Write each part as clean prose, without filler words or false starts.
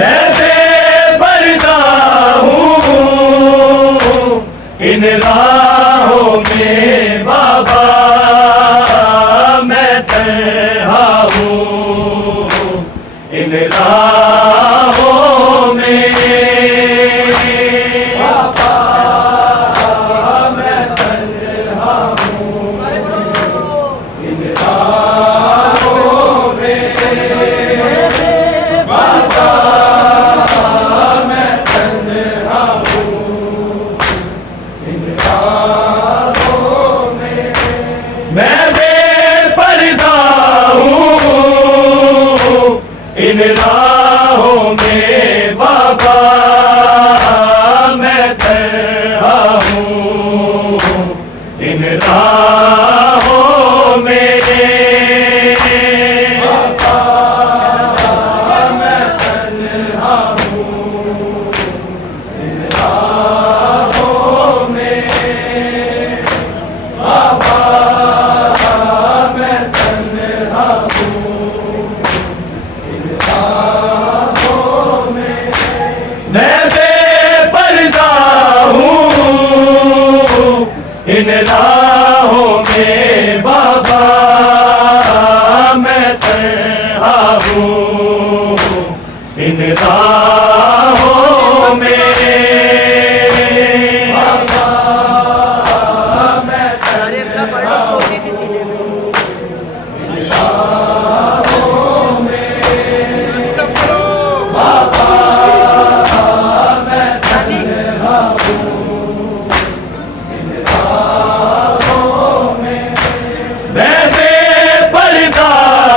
मैं बेपर्दा हूँ इन राहों में बाबा, मैं तन्हा हूँ इन राहों में बाबा, मैं तन्हा हूँ इन राहों में बाबा, मैं तन्हा हूँ इन राहों में। मैं बेपर्दा हूँ इन राहों में बाबा, मैं तन्हा हूँ इन राहों में बाबा, मैं तन्हा हूँ इन राहों में बाबा, मैं तन्हा हूँ इन राहों में। मैं बेपर्दा हूँ इन राहों में बाबा, मैं तन्हा हूँ इन राहों में बाबा, मैं तन्हा हूँ इन राहों में बाबा, मैं तन्हा हूँ इन राहों में। मैं बेपर्दा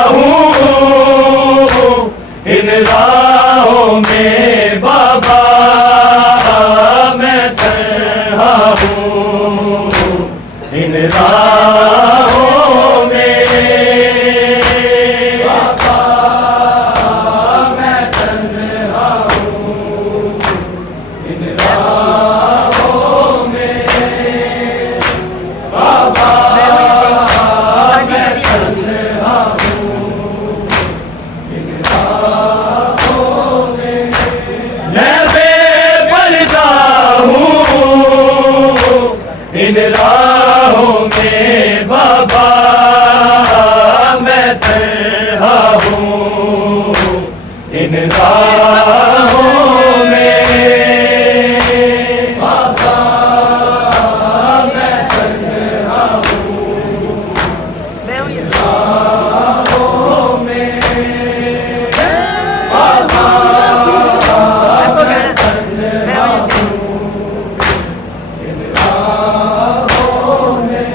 हूँ इन राहों में बाबा, मैं तन्हा हूँ इन राहों में बाबा, मैं तन्हा हूँ इन राहों में बाबा, मैं तन्हा हूँ इन राहों में। मैं बेपर्दा हूँ इन राहों में बाबा, मैं तन्हा हूँ इन राहों में बाबा, मैं तन्हा हूँ इन राहों में बाबा, मैं तन्हा हूँ इन राहों में।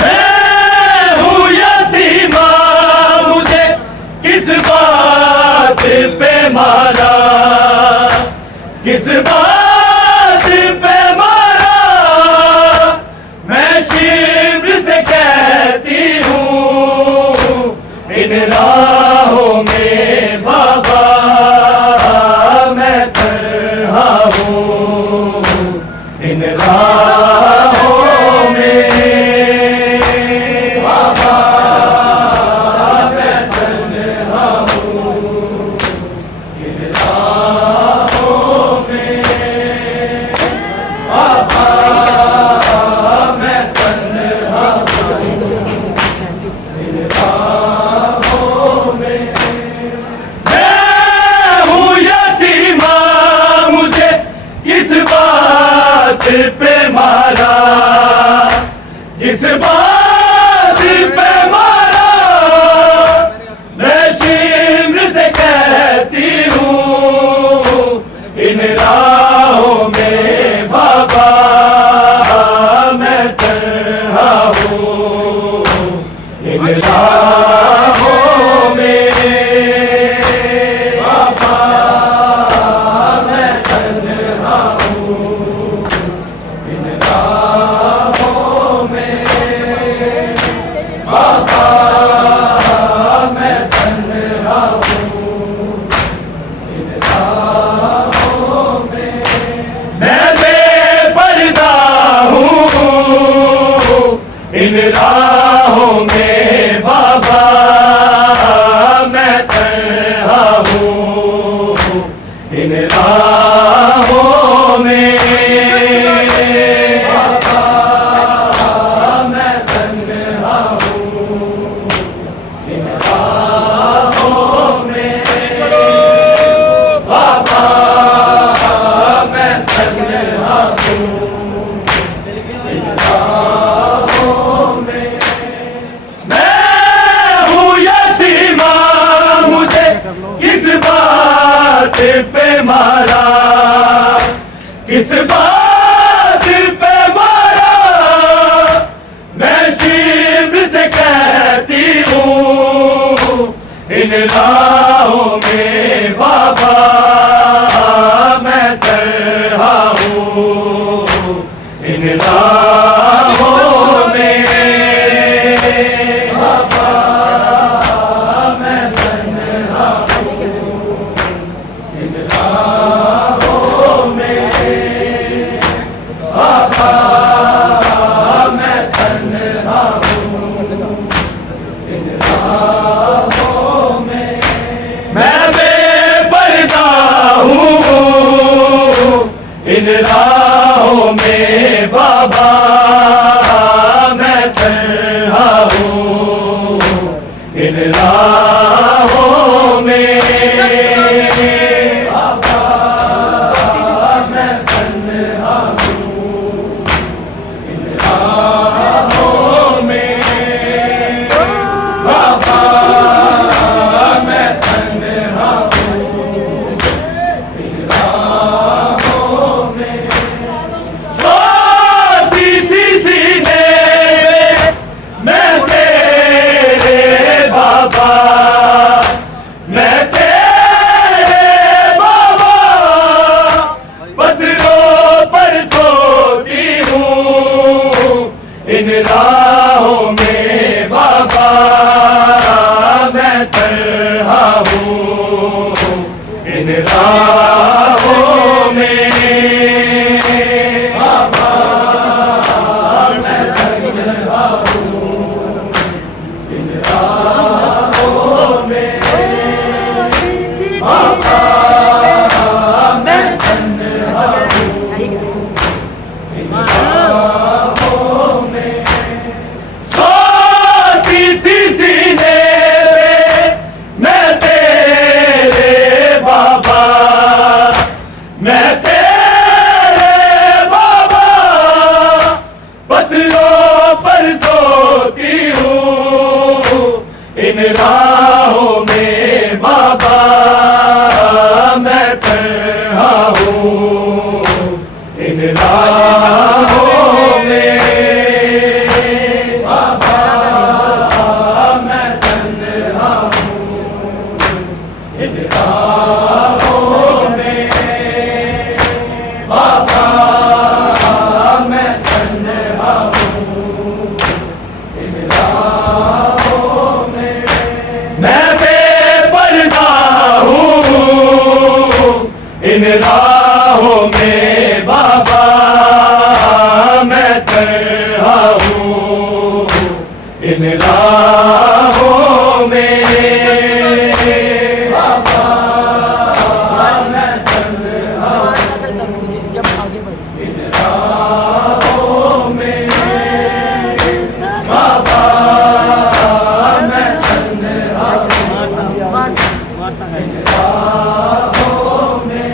मैं हूँ यतीमा, मुझे किस बात पे मारा, किस बात पे मारा। मैं शिव से कहती हूँ इन राहों में बाबा, मैं तन्हा हूँ इन राहों में बाबा, मैं तन्हा हूँ इन राहों में इन राहों में। बाबा मैं तन्हा हूँ इन राहों में। बाबा मैं तन्हा हूँ इन राहों में। मैं हूँ यतीमा, मुझे किस बात पे मारा, किस बात पे मारा। मैं शिव से कहती हूँ इन राहों में। बाबा मैं तन्हा हूँ इन राहों में। बाबा मैं तन्हा हूँ इन राहों में। बाबा मैं तन्हा हूँ इन राहों में। मैं बेपर्दा हूँ इन राहों में। बाबा मैं तन्हा हूँ इन राहों में। बाबा मैं तन्हा हूँ इन राहों में। बाबा मैं तन्हा हूँ इन राहों में। सोती थी सीने मैं तेरे बाबा, मैं तेरे बाबा। पत्थरों पर सोती हूँ इन राहों में। बाबा मैं तन्हा हूँ इन राहों में। बाबा मैं तन्हा हूँ इन राहों में। बाबा मैं तन्हा हूँ इन राहों में। सोती थी सीने मैं तेरे बाबा, मैं तेरे बाबा। पत्थरों पर सोती हूँ इन राहों में। बाबा मैं तन्हा हूँ इन राहों में। बाबा मैं तन्हा हूँ इन राहों में। बाबा मैं तन्हा हूँ इन राहों में। मैं बेपर्दा हूँ इन राहों में। बाबा मैं तन्हा हूँ इन राहों में। बाबा मैं तन्हा हूँ जब आगे बढ़ इन राहों में। बाबा मैं तन्हा मारता है इन राहों में।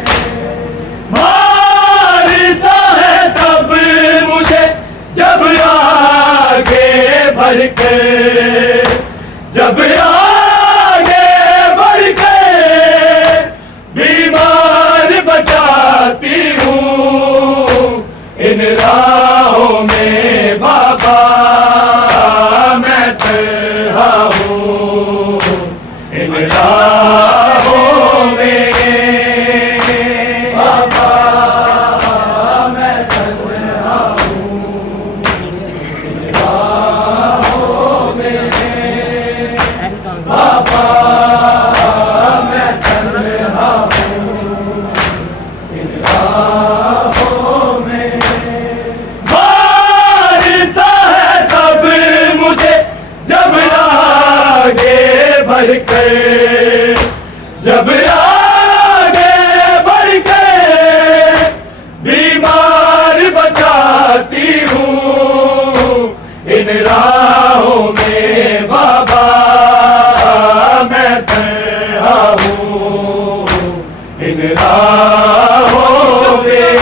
मारता है तब मुझे जब आगे बढ़ के, जब आगे बढ़ के बीमार बचाती हूँ इन राहों में। बाबा मैं तन्हा हूँ इन राहों में। बाबा मैं तन्हा हूँ इन राहों में। बाबा मैं तन्हा हूँ इन राहों में। मारता है तब मुझे जब आगे बढ़ कर, जब आगे बढ़ इन राहों में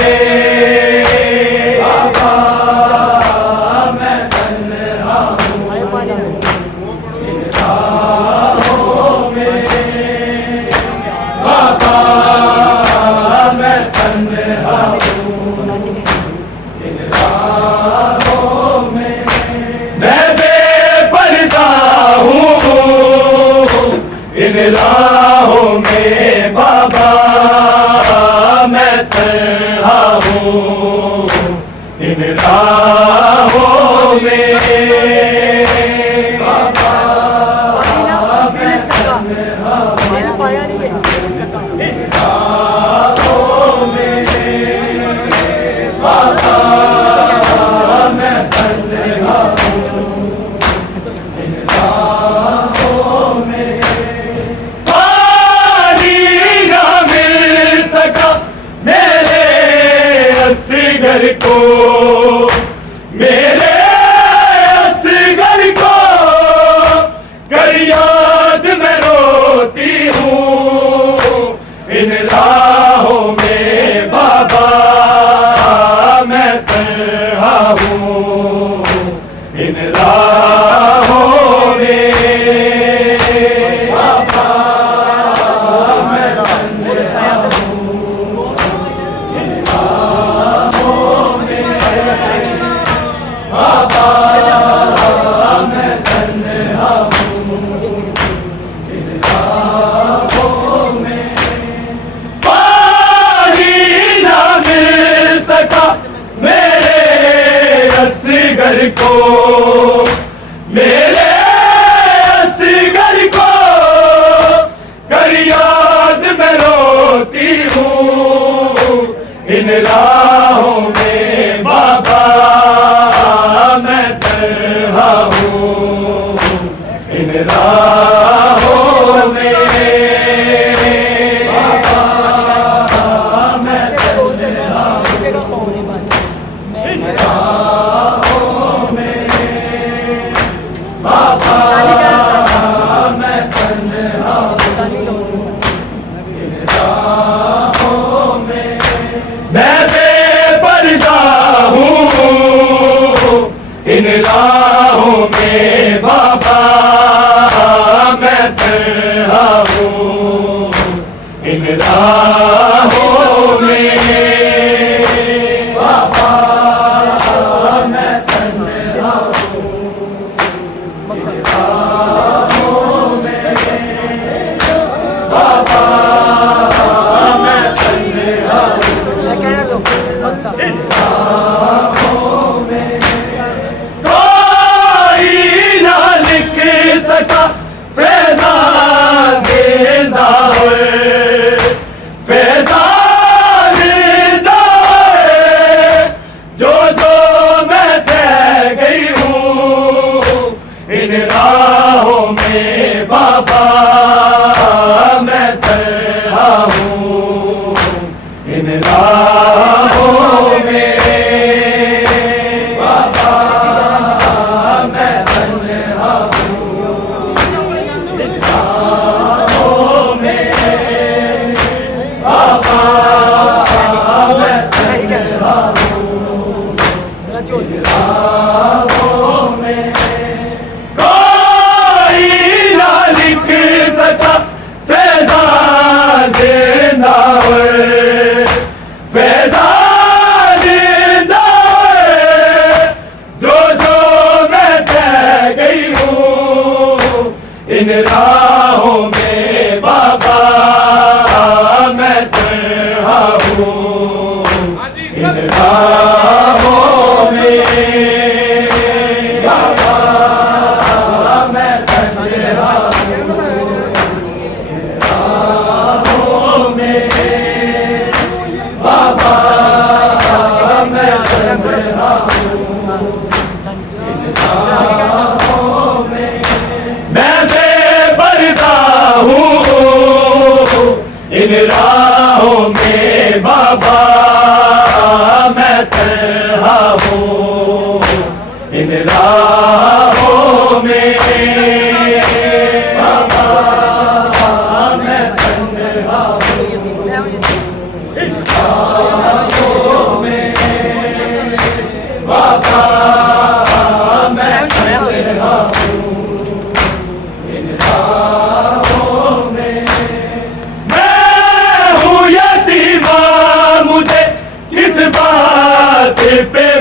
बाबा मैं तन्हा हूँ इन राहों में बाबा मैं तन्हा हूँ इन राहों में मैं बेपर्दा हूँ इन राहों में बाबा मैं तन्हा हूँ इन राहों में बाबा मैं तन्हा हूँ इन राहों में बाबा मैं तन्हा हूँ इन राहों में असगर को मेरे असगर को कर याद मैं रोती हूँ इन राहों में बाबा मैं तन्हा हूँ इन राहों में बाबा मैं तन्हा हूँ इन राहों बाबा मैं तन्हा हूँ इन राहों में पानी ना मिल सका मेरे असगर को मेरे असगर को कर याद मैं रोती हूँ इन राहों में बाबा मैं तन्हा हूँ इन राहों में बाबा मैं तन्हा हूँ इन राहों में बाबा मैं तन्हा हूँ इन राहों में मैं बेपर्दा हूँ इन राहों में बाबा मैं तन्हा हूँ इन राहों में बाबा मैं तन्हा हूँ इन राहों में बाबा मैं तन्हा हूँ इन राहों में कोई ना लिख सका फैज़ान जिंदा है फैज़ान जिंदा है जो मैं सह गई हूँ इन राहों में बाबा मैं तन्हा हूँ इन राहों में बाबा मैं तन्हा हूँ इन राहों में बाबा मैं तन्हा हूँ इन राहों में कोई ना लिख सका फैज़ान जिंदा है फैज़ान जिंदा है जो मैं सह गई हूँ इन राहों में बाबा मैं तन्हा हूँ इन राहों में बाबा मैं तन्हा हूँ इन राहों में बाबा मैं तन्हा हूँ इन राहों में मैं बेपर्दा हूँ इन राहों में बाबा मैं तन्हा हूँ इन राहों में बाबा मैं तन्हा हूँ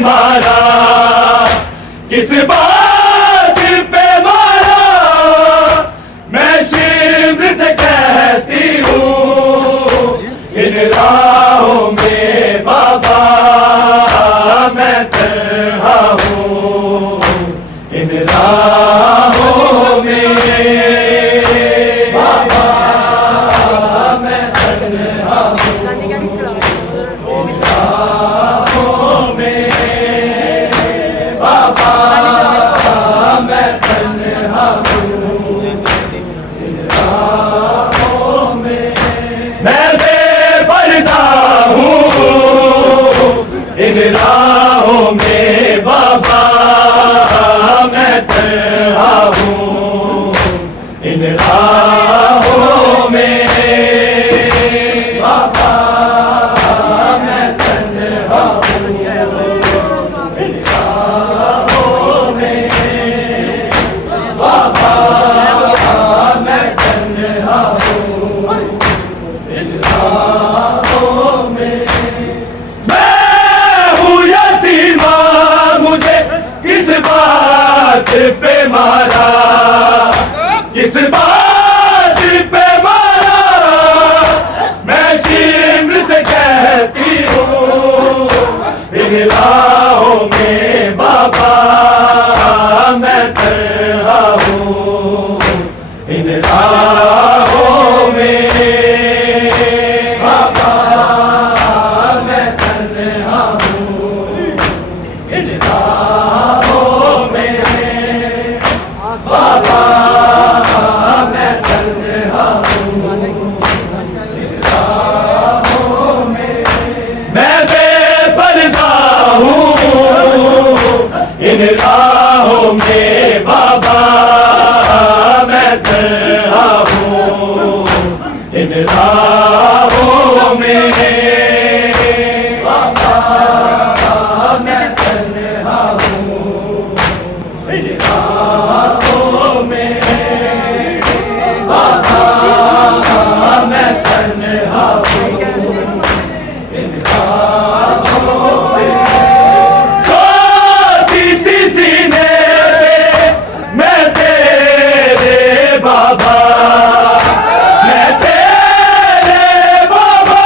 मारा, किस बात पे मारा, मैं शिव से कहती हूँ इन राहों में बाबा मैं तन्हा हूँ, इन राहों में बाबा मैं तन्हा हूँ, राहों में बाबा मैं तन्हा हूँ, इन राहों में मैं बेपर्दा हूँ, इन राहों में बाबा मैं तन्हा हूँ, इन राहों में बाबा मैं तन्हा हूँ, इन राहों में बाबा मैं तन्हा हूँ, इन राहों में मैं हूँ यतीमा, मुझे किस बात पे मारा, किस बात पे मारा, मैं शिव से कहती हूँ इन राहों में बाबा मैं तन्हा हूँ, इन राहों में बाबा मैं तन्हा हूँ, इन राहों में बाबा मैं तन्हा हूँ, इन राहों में मैं बेपर्दा हूँ, इन राहों में बाबा मैं तन्हा हूँ, इन राहों में बाबा मैं तन्हा हूँ, इन राहों में बाबा मैं तन्हा हूँ, इन राहों में सोती थी सीने पे मैं तेरे बाबा, मैं तेरे बाबा,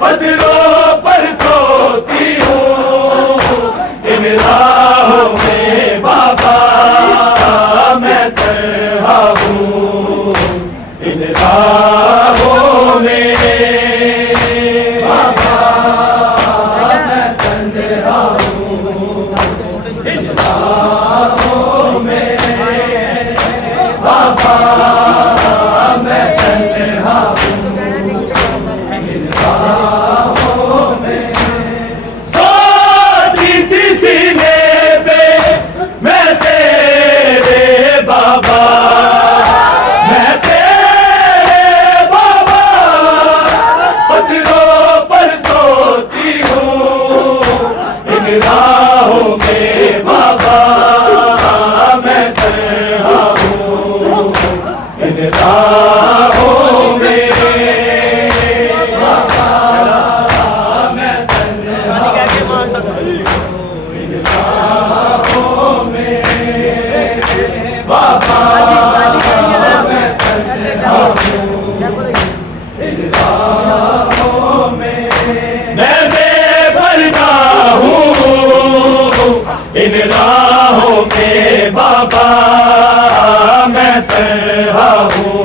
पत्थरों पर सोती हूँ इन राहों में बाबा मैं तन्हा हूँ, इन राहों में बाबा मैं तन्हा हूँ, इन राहों में बाबा मैं तन्हा हूँ, इन राहों में सोती थी सीने पे मैं तेरे बाबा, मैं तेरे बाबा, पत्थरों पर सोती हूँ इन राहों में बाबा मैं तन्हा हूँ, इन राहों में बाबा मैं तन्हा हूँ, इन राहों में बाबा मैं तन्हा हूँ, इन राहों में मैं बेपर्दा हूँ, इन राहों में बाबा मैं तन्हा हूँ,